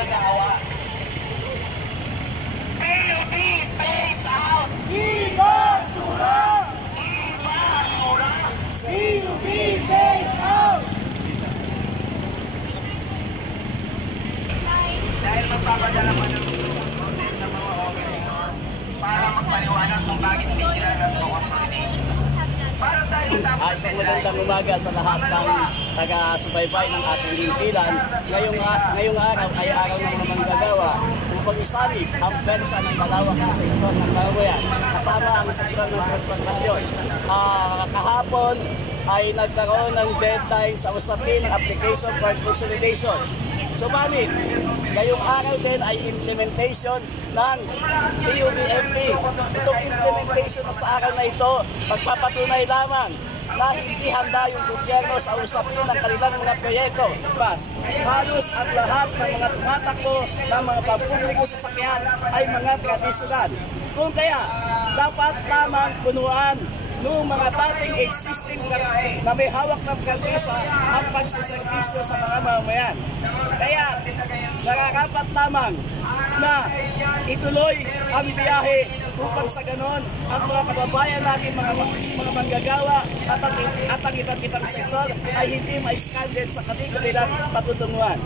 manggagawa. PUP, phase out! Ibasura! Ibasura! PUP, phase out! Dahil magpapadala pa ng content sa mga organizer para magpaliwanag kung bakit hindi sila nag-consolidate. Para tayo natapos Isang magandang umaga sa lahat ng taga-subaybay ng ating limpilan. Ngayong araw ay araw ng mga manggagawa upang isanib ang pensa ng malawak na sektor ng bayan kasama ang sektor ng transportasyon. Kahapon ay nagkaroon ng deadline sa usapin ng application for consolidation. Subalit, ngayong araw din ay implementation ng PUBMP. Itong implementation sa araw na ito, magpapatunay lamang na hindi handa yung gobyerno sa usapin ng kanilang mga proyekto. Mas, halos ang lahat ng mga tumatakbo ng mga pampubliko sasakyan ay mga tradisyonal. Kung kaya, dapat lamang punuan noong mga dating existing na may hawak ng kalisa ang pagsiservisyo sa mga mamamayan. Kaya, nararapat lamang na ituloy ang biyahe upang sa ganon ang mga kababayan natin, mga manggagawa at ang iba't ibang sektor ay hindi ma-stranded sa kanilang patutunguhan.